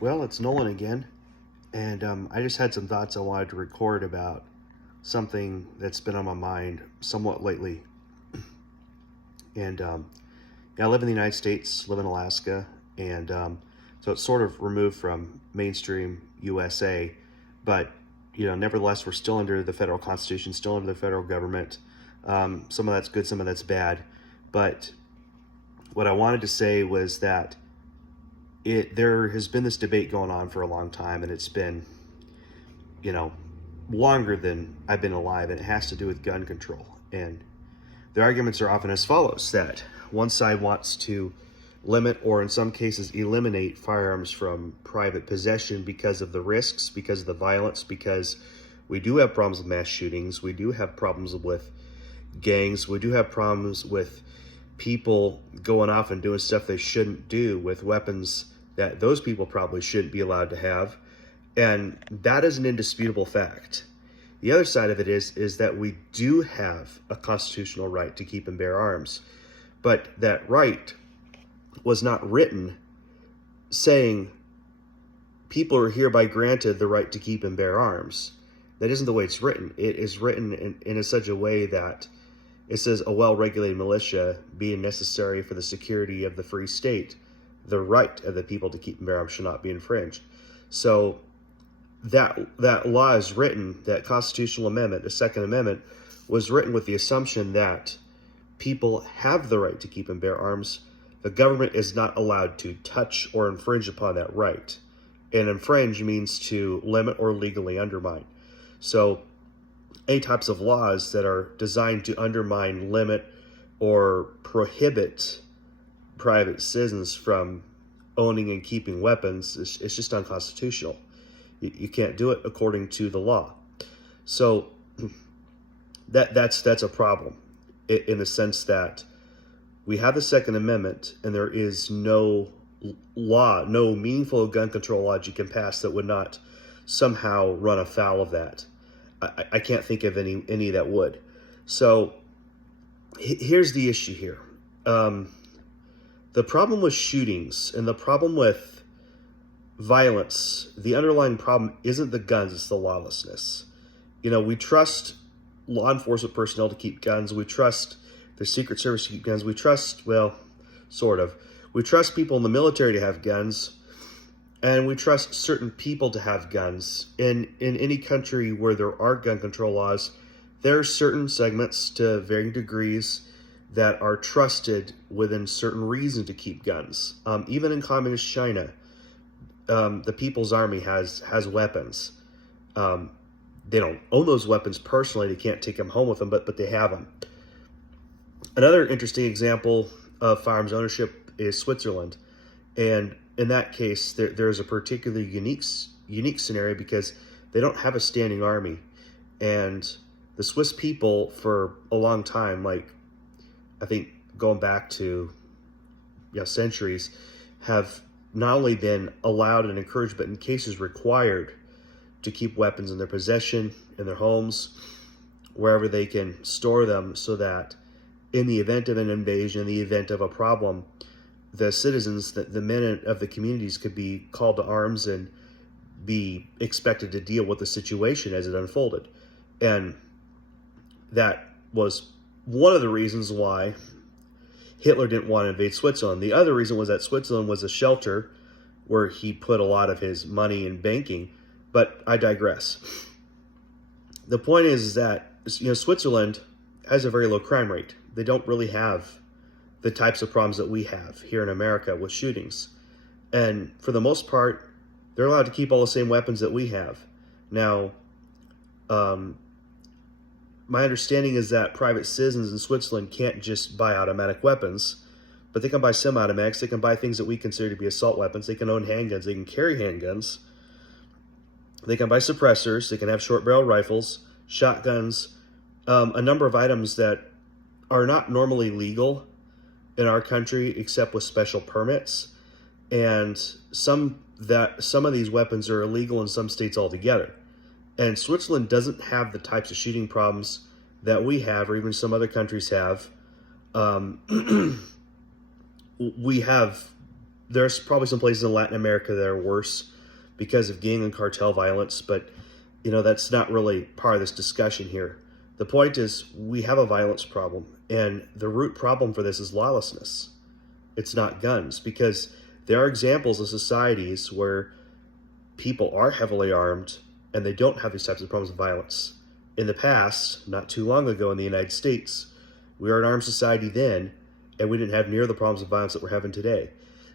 Well, it's Nolan again, and I just had some thoughts I wanted to record about something that's been on my mind somewhat lately. And yeah, I live in the United States, live in Alaska, and so it's sort of removed from mainstream USA, but nevertheless, we're still under the federal constitution, still under the federal government. Some of that's good, some of that's bad, but what I wanted to say was that there has been this debate going on for a long time, and it's been, you know, longer than I've been alive, and it has to do with gun control. And the arguments are often as follows: that one side wants to limit, or in some cases eliminate, firearms from private possession because of the risks, because of the violence, because we do have problems with mass shootings, we do have problems with gangs, we do have problems with people going off and doing stuff they shouldn't do with weapons that those people probably shouldn't be allowed to have. And that is an indisputable fact. The other side of it is that we do have a constitutional right to keep and bear arms, but that right was not written saying people are hereby granted the right to keep and bear arms. That isn't the way it's written. It is written in such a way that it says a well-regulated militia being necessary for the security of the free state, the right of the people to keep and bear arms shall not be infringed. So that law is written, that constitutional amendment, the Second Amendment, was written with the assumption that people have the right to keep and bear arms. The government is not allowed to touch or infringe upon that right. And infringe means to limit or legally undermine. So any types of laws that are designed to undermine, limit, or prohibit private citizens from owning and keeping weapons, it's just unconstitutional. You can't do it according to the law. So that's a problem in the sense that we have the Second Amendment, and there is no law, no meaningful gun control law you can pass that would not somehow run afoul of that. I can't think of any that would. So here's the issue here. The problem with shootings and the problem with violence, the underlying problem isn't the guns, it's the lawlessness. We trust law enforcement personnel to keep guns. We trust the Secret Service to keep guns. We trust, well, sort of. We trust people in the military to have guns. And we trust certain people to have guns. In any country where there are gun control laws, there are certain segments to varying degrees that are trusted within certain reason to keep guns. Even in communist China, the People's Army has weapons. They don't own those weapons personally. They can't take them home with them, but they have them. Another interesting example of firearms ownership is Switzerland. And in that case, there's a particularly unique scenario because they don't have a standing army. And the Swiss people, for a long time, like I think going back to centuries, have not only been allowed and encouraged, but in cases required to keep weapons in their possession, in their homes, wherever they can store them, so that in the event of an invasion, in the event of a problem, the citizens, the men of the communities could be called to arms and be expected to deal with the situation as it unfolded. And that was one of the reasons why Hitler didn't want to invade Switzerland. The other reason was that Switzerland was a shelter where he put a lot of his money in banking, but I digress. The point is that Switzerland has a very low crime rate. They don't really have the types of problems that we have here in America with shootings. And for the most part, they're allowed to keep all the same weapons that we have. Now, my understanding is that private citizens in Switzerland can't just buy automatic weapons, but they can buy semi-automatics, they can buy things that we consider to be assault weapons, they can own handguns, they can carry handguns, they can buy suppressors, they can have short-barreled rifles, shotguns, a number of items that are not normally legal in our country except with special permits, and some of these weapons are illegal in some states altogether. And Switzerland doesn't have the types of shooting problems that we have, or even some other countries have. We have there's probably some places in Latin America that are worse because of gang and cartel violence, but that's not really part of this discussion here. The point is we have a violence problem, and the root problem for this is lawlessness. It's not guns, because there are examples of societies where people are heavily armed and they don't have these types of problems of violence. In the past, not too long ago in the United States, we were an armed society then, and we didn't have near the problems of violence that we're having today.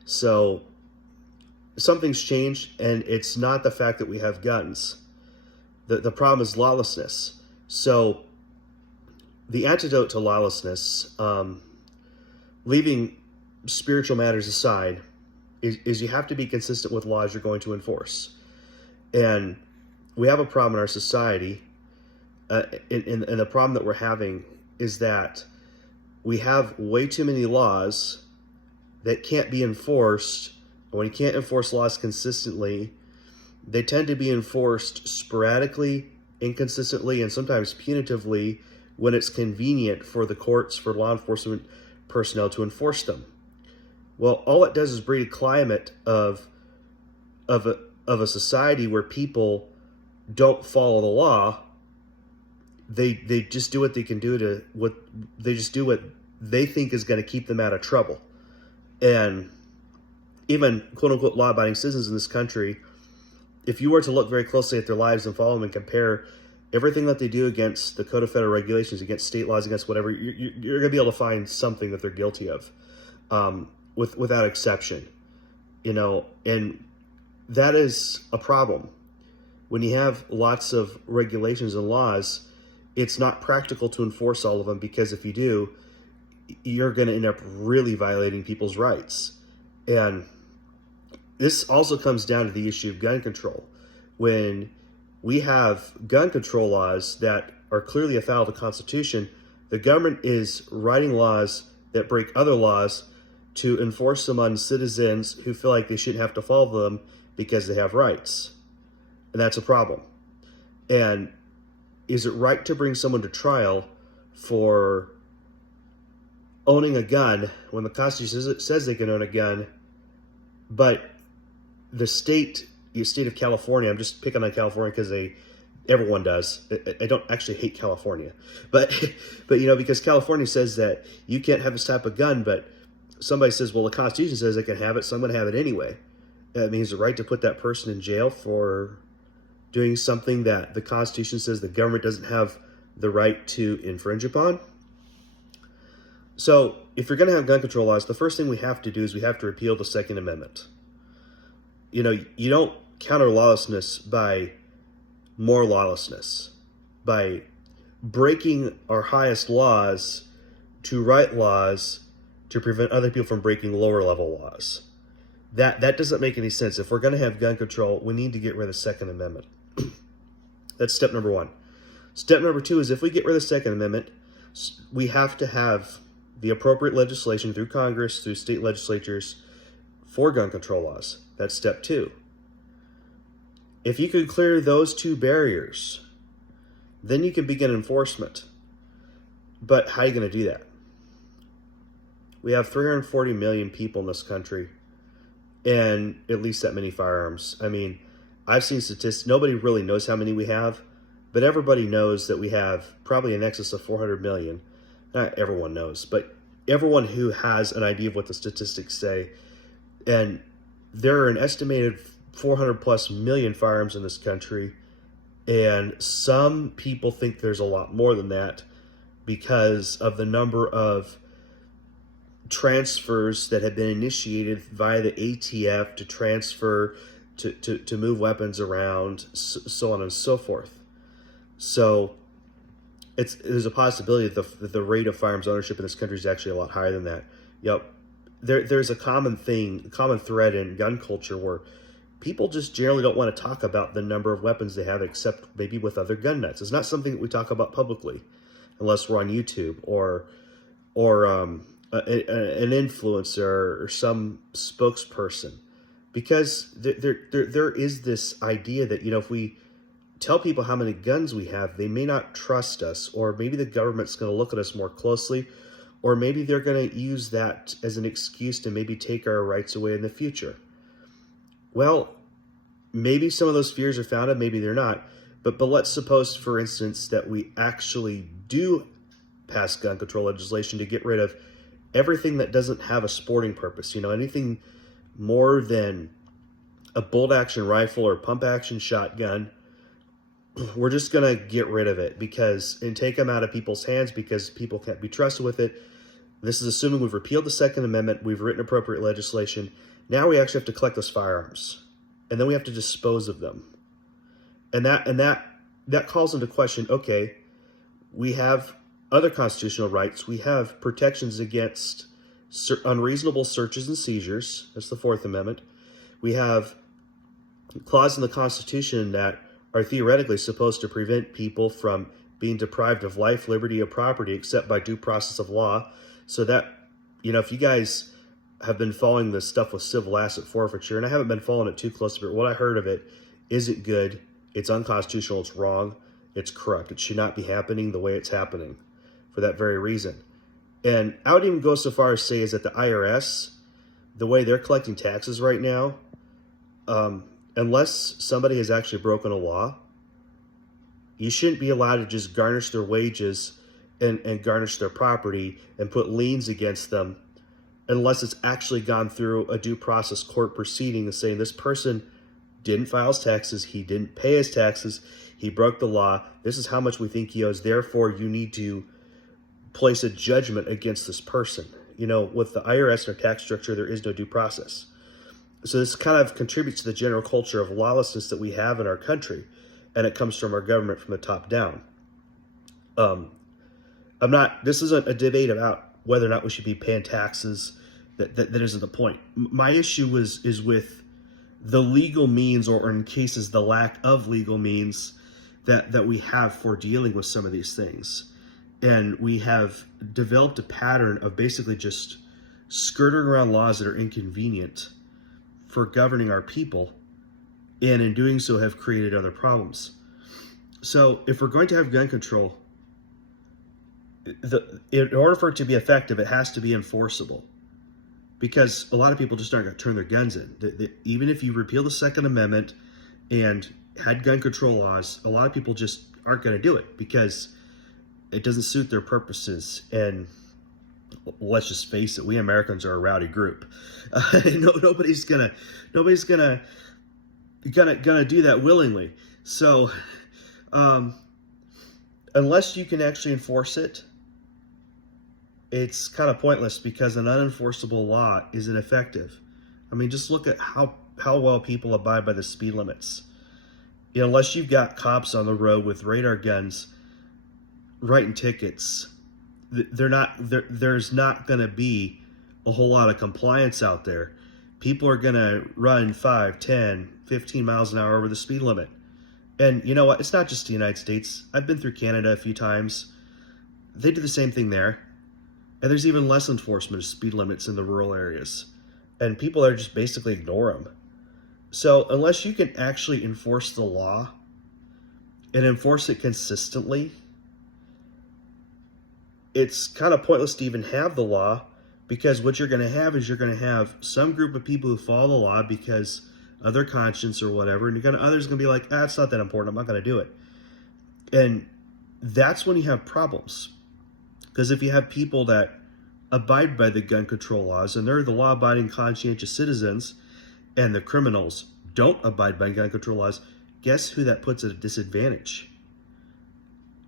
So something's changed, and it's not the fact that we have guns. The problem is lawlessness. So the antidote to lawlessness, leaving spiritual matters aside, is you have to be consistent with laws you're going to enforce. And we have a problem in our society, and the problem that we're having is that we have way too many laws that can't be enforced. And when you can't enforce laws consistently, they tend to be enforced sporadically, inconsistently, and sometimes punitively when it's convenient for the courts, for law enforcement personnel to enforce them. Well, all it does is breed a climate of a society where people don't follow the law. They just do what they can do they just do what they think is going to keep them out of trouble. And even quote unquote law abiding citizens in this country, if you were to look very closely at their lives and follow them and compare everything that they do against the Code of Federal Regulations, against state laws, against whatever, you're going to be able to find something that they're guilty of, without exception. And that is a problem. When you have lots of regulations and laws, it's not practical to enforce all of them, because if you do, you're going to end up really violating people's rights. And this also comes down to the issue of gun control. When we have gun control laws that are clearly afoul of the Constitution, the government is writing laws that break other laws to enforce them on citizens who feel like they shouldn't have to follow them because they have rights. And that's a problem. And is it right to bring someone to trial for owning a gun when the Constitution says they can own a gun, but the state of California, I'm just picking on California because everyone does. I don't actually hate California, but because California says that you can't have this type of gun, but somebody says, well, the Constitution says I can have it, so I'm going to have it anyway. That means the right to put that person in jail for doing something that the Constitution says the government doesn't have the right to infringe upon. So if you're going to have gun control laws, the first thing we have to do is we have to repeal the Second Amendment. You don't counter lawlessness by more lawlessness, by breaking our highest laws to write laws to prevent other people from breaking lower level laws. That doesn't make any sense. If we're going to have gun control, we need to get rid of the Second Amendment. That's step number one. Step number two is if we get rid of the Second Amendment, we have to have the appropriate legislation through Congress, through state legislatures for gun control laws. That's step two. If you could clear those two barriers, then you can begin enforcement. But how are you going to do that? We have 340 million people in this country and at least that many firearms. I mean, I've seen statistics. Nobody really knows how many we have, but everybody knows that we have probably in excess of 400 million. Not everyone knows, but everyone who has an idea of what the statistics say. And there are an estimated 400 plus million firearms in this country. And some people think there's a lot more than that because of the number of transfers that have been initiated via the ATF to transfer, to move weapons around, so on and so forth. So there's a possibility that the rate of firearms ownership in this country is actually a lot higher than that. There's a common thread in gun culture where people just generally don't want to talk about the number of weapons they have, except maybe with other gun nuts. It's not something that we talk about publicly, unless we're on YouTube or an influencer or some spokesperson, because there is this idea that if we tell people how many guns we have, they may not trust us, or maybe the government's going to look at us more closely, Or maybe they're going to use that as an excuse to maybe take our rights away in the future. Well, maybe some of those fears are founded, maybe they're not. But let's suppose, for instance, that we actually do pass gun control legislation to get rid of everything that doesn't have a sporting purpose. Anything more than a bolt action rifle or pump action shotgun, we're just going to get rid of it and take them out of people's hands because people can't be trusted with it. This is assuming we've repealed the Second Amendment, we've written appropriate legislation. Now we actually have to collect those firearms, and then we have to dispose of them. And that calls into question, okay, we have other constitutional rights. We have protections against unreasonable searches and seizures. That's the Fourth Amendment. We have clauses in the Constitution that are theoretically supposed to prevent people from being deprived of life, liberty, or property except by due process of law. So that, if you guys have been following this stuff with civil asset forfeiture, and I haven't been following it too closely, but what I heard of it isn't good. It's unconstitutional. It's wrong. It's corrupt. It should not be happening the way it's happening for that very reason. And I would even go so far as say is that the IRS, the way they're collecting taxes right now, unless somebody has actually broken a law, you shouldn't be allowed to just garnish their wages and garnish their property and put liens against them unless it's actually gone through a due process court proceeding and saying this person didn't file his taxes, he didn't pay his taxes, he broke the law, this is how much we think he owes, therefore you need to place a judgment against this person. With the IRS and our tax structure, there is no due process. So this kind of contributes to the general culture of lawlessness that we have in our country, and it comes from our government from the top down. This isn't a debate about whether or not we should be paying taxes. That isn't the point. My issue is with the legal means, or in cases, the lack of legal means that we have for dealing with some of these things. And we have developed a pattern of basically just skirting around laws that are inconvenient for governing our people, and in doing so have created other problems. So if we're going to have gun control, in order for it to be effective, it has to be enforceable, because a lot of people just aren't going to turn their guns in. Even if you repeal the Second Amendment and had gun control laws, a lot of people just aren't going to do it because it doesn't suit their purposes. And let's just face it, we Americans are a rowdy group. Nobody's gonna do that willingly. So unless you can actually enforce it, it's kind of pointless, because an unenforceable law isn't effective. I mean, just look at how well people abide by the speed limits. Unless you've got cops on the road with radar guns writing tickets, there's not going to be a whole lot of compliance out there. People are going to run 5, 10, 15 miles an hour over the speed limit. And you know what? It's not just the United States. I've been through Canada a few times. They do the same thing there. And there's even less enforcement of speed limits in the rural areas. And people are just basically ignore them. So unless you can actually enforce the law and enforce it consistently, it's kind of pointless to even have the law, because what you're going to have is you're going to have some group of people who follow the law because of their conscience or whatever, and others are going to be like, it's not that important, I'm not going to do it. And that's when you have problems. Because if you have people that abide by the gun control laws, and they're the law-abiding, conscientious citizens, and the criminals don't abide by gun control laws, guess who that puts at a disadvantage?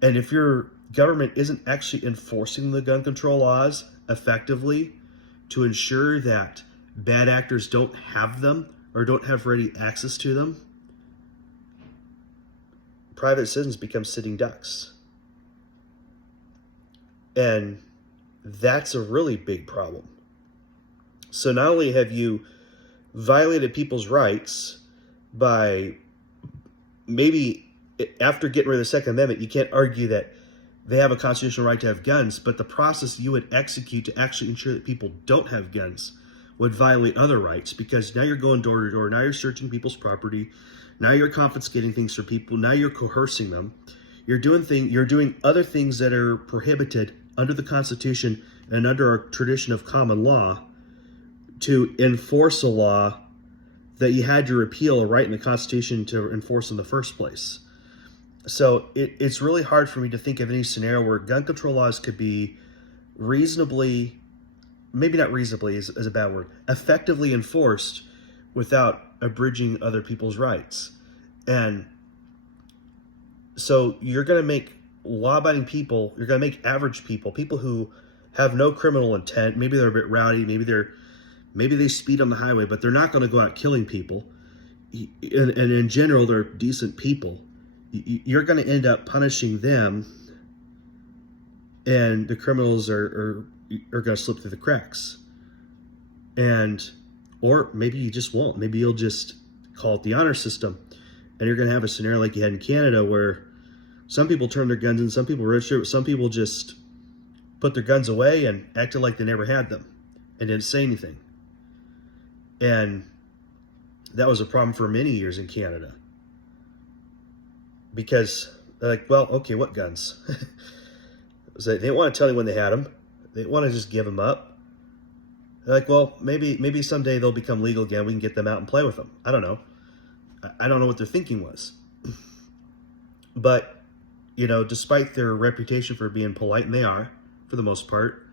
And if your government isn't actually enforcing the gun control laws effectively to ensure that bad actors don't have them or don't have ready access to them, private citizens become sitting ducks. And that's a really big problem. So not only have you violated people's rights by, maybe after getting rid of the Second Amendment, you can't argue that they have a constitutional right to have guns, but the process you would execute to actually ensure that people don't have guns would violate other rights, because now you're going door to door, now you're searching people's property, now you're confiscating things from people, now you're coercing them. You're doing other things that are prohibited under the Constitution and under our tradition of common law to enforce a law that you had to repeal a right in the Constitution to enforce in the first place. So it's really hard for me to think of any scenario where gun control laws could be reasonably, maybe not reasonably is a bad word, effectively enforced without abridging other people's rights. And so you're going to make law-abiding people, you're going to make average people, people who have no criminal intent, maybe they're a bit rowdy, maybe they speed on the highway, but they're not going to go out killing people. And in general, they're decent people. You're going to end up punishing them, and the criminals are going to slip through the cracks. Or maybe you just won't. Maybe you'll just call it the honor system, and you're going to have a scenario like you had in Canada where some people turn their guns in, some people register, some people just put their guns away and acted like they never had them and didn't say anything. And that was a problem for many years in Canada. Because they're like, well, okay, what guns? So they didn't want to tell you when they had them. They didn't want to just give them up. They're like, well, maybe someday they'll become legal again. We can get them out and play with them. I don't know. I don't know what their thinking was. But, despite their reputation for being polite, and they are, for the most part,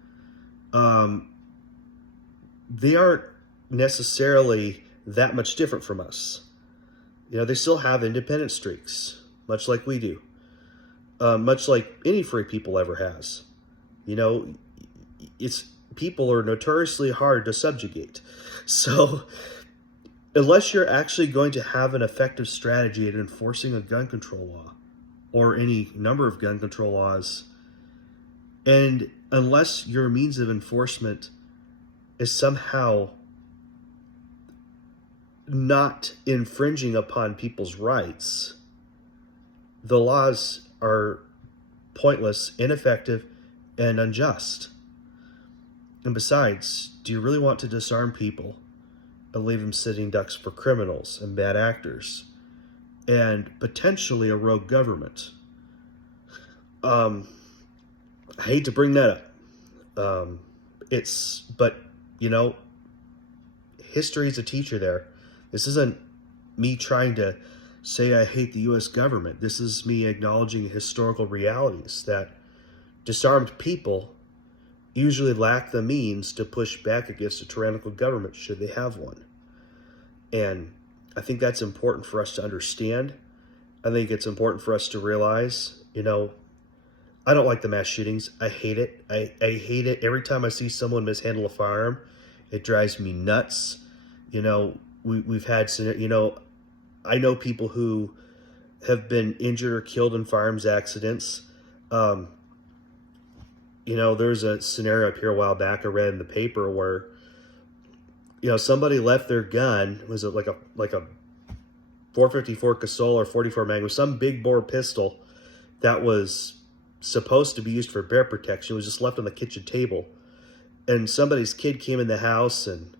they aren't necessarily that much different from us. They still have independent streaks, much like we do, much like any free people ever has. People are notoriously hard to subjugate. So unless you're actually going to have an effective strategy at enforcing a gun control law or any number of gun control laws, and unless your means of enforcement is somehow not infringing upon people's rights, the laws are pointless, ineffective, and unjust. And besides, do you really want to disarm people and leave them sitting ducks for criminals and bad actors and potentially a rogue government? I hate to bring that up. But history is a teacher there. This isn't me trying to say I hate the U.S. government. This is me acknowledging historical realities that disarmed people usually lack the means to push back against a tyrannical government should they have one. And I think that's important for us to understand. I think it's important for us to realize, I don't like the mass shootings. I hate it. I hate it. Every time I see someone mishandle a firearm, it drives me nuts. We've had, I know people who have been injured or killed in firearms accidents. There's a scenario up here a while back I read in the paper where, somebody left their gun, was it like a 454 Casull or 44 Magnum, some big bore pistol that was supposed to be used for bear protection, was just left on the kitchen table. And somebody's kid came in the house and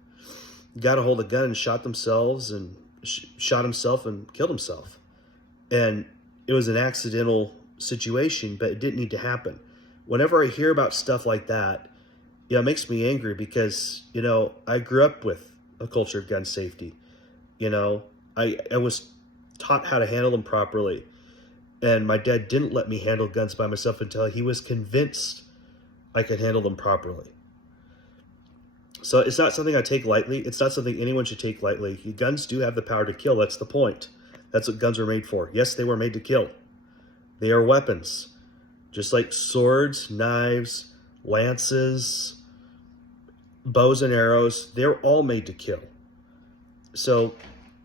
got a hold of the gun and shot themselves and shot himself and killed himself. And it was an accidental situation, but it didn't need to happen. Whenever I hear about stuff like that, it makes me angry because, I grew up with a culture of gun safety. I was taught how to handle them properly. And my dad didn't let me handle guns by myself until he was convinced I could handle them properly. So it's not something I take lightly. It's not something anyone should take lightly. Guns do have the power to kill. That's the point. That's what guns are made for. Yes, they were made to kill. They are weapons. Just like swords, knives, lances, bows and arrows, they're all made to kill. So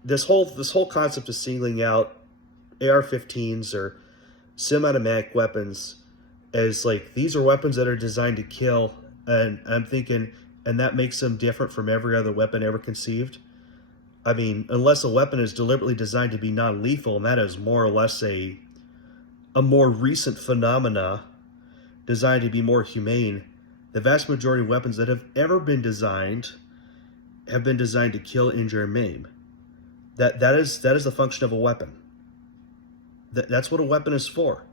this whole concept of singling out AR-15s or semi-automatic weapons as like, these are weapons that are designed to kill, and I'm thinking, and that makes them different from every other weapon ever conceived. I mean, unless a weapon is deliberately designed to be non-lethal, and that is more or less a more recent phenomena designed to be more humane, the vast majority of weapons that have ever been designed have been designed to kill, injure, and maim. That is the function of a weapon. That's what a weapon is for.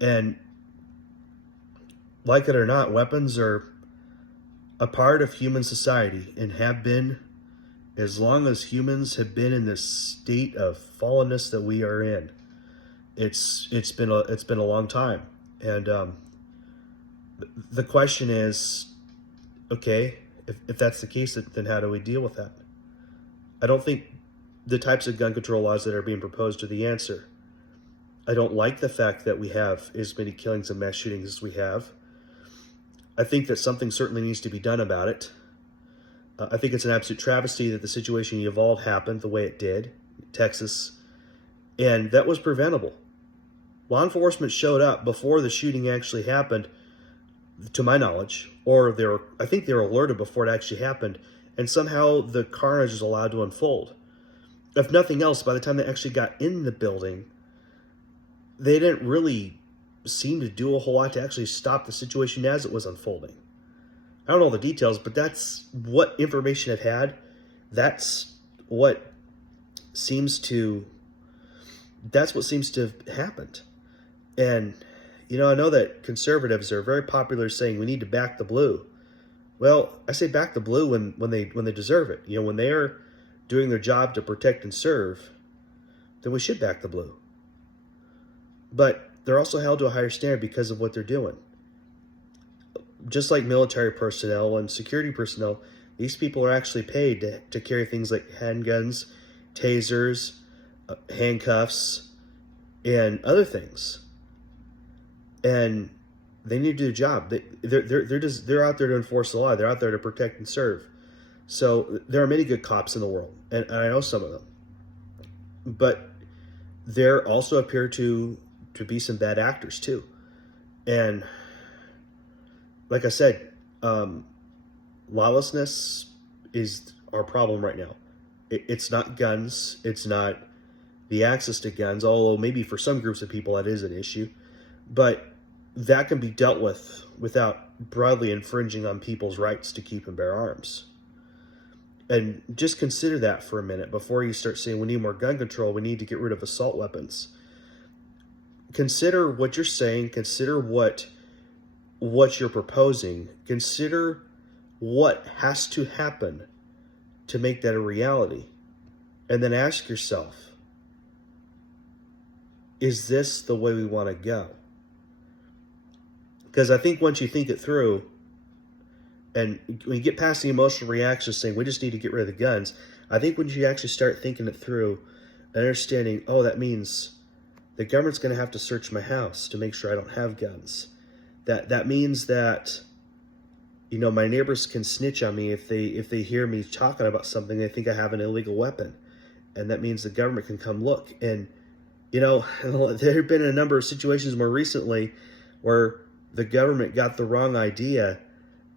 And like it or not, weapons are a part of human society and have been as long as humans have been in this state of fallenness that we are in. It's been a long time, and the question is, okay, if that's the case, then how do we deal with that? I don't think the types of gun control laws that are being proposed are the answer. I don't like the fact that we have as many killings and mass shootings as we have. I think that something certainly needs to be done about it. I think it's an absolute travesty that the situation in Uvalde happened the way it did, Texas, and that was preventable. Law enforcement showed up before the shooting actually happened, to my knowledge, or I think they were alerted before it actually happened, and somehow the carnage was allowed to unfold. If nothing else, by the time they actually got in the building, they didn't really seem to do a whole lot to actually stop the situation as it was unfolding. I don't know the details, but that's what information I've had. That's what seems to have happened. And, I know that conservatives are very popular saying we need to back the blue. Well, I say back the blue when they deserve it. When they are doing their job to protect and serve, then we should back the blue. But they're also held to a higher standard because of what they're doing. Just like military personnel and security personnel, these people are actually paid to carry things like handguns, tasers, handcuffs, and other things. And they need to do a job. They're out there to enforce the law. They're out there to protect and serve. So there are many good cops in the world, and I know some of them. But there also appear to be some bad actors too. And like I said, lawlessness is our problem right now. It's not guns. It's not the access to guns, although maybe for some groups of people that is an issue. But that can be dealt with without broadly infringing on people's rights to keep and bear arms. And just consider that for a minute before you start saying we need more gun control, we need to get rid of assault weapons. Consider what you're saying. Consider what you're proposing. Consider what has to happen to make that a reality. And then ask yourself, is this the way we want to go? Because I think once you think it through, and when you get past the emotional reaction saying we just need to get rid of the guns, I think when you actually start thinking it through and understanding, oh, that means the government's going to have to search my house to make sure I don't have guns. That means that, my neighbors can snitch on me if they hear me talking about something. They think I have an illegal weapon, and that means the government can come look. And there have been a number of situations more recently where the government got the wrong idea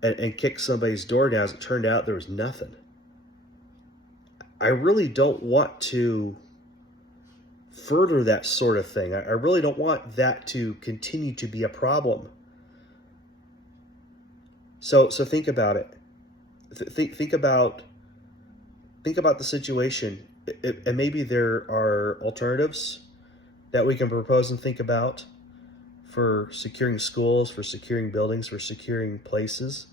and kicked somebody's door down. As it turned out, there was nothing. I really don't want to further that sort of thing. I really don't want that to continue to be a problem. So think about it. Think about the situation, and maybe there are alternatives that we can propose and think about for securing schools, for securing buildings, for securing places.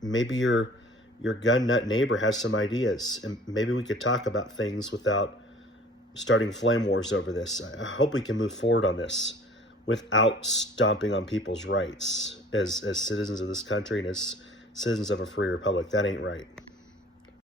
Maybe your gun nut neighbor has some ideas, and maybe we could talk about things without starting flame wars over this. I hope we can move forward on this without stomping on people's rights as citizens of this country and as citizens of a free republic. That ain't right.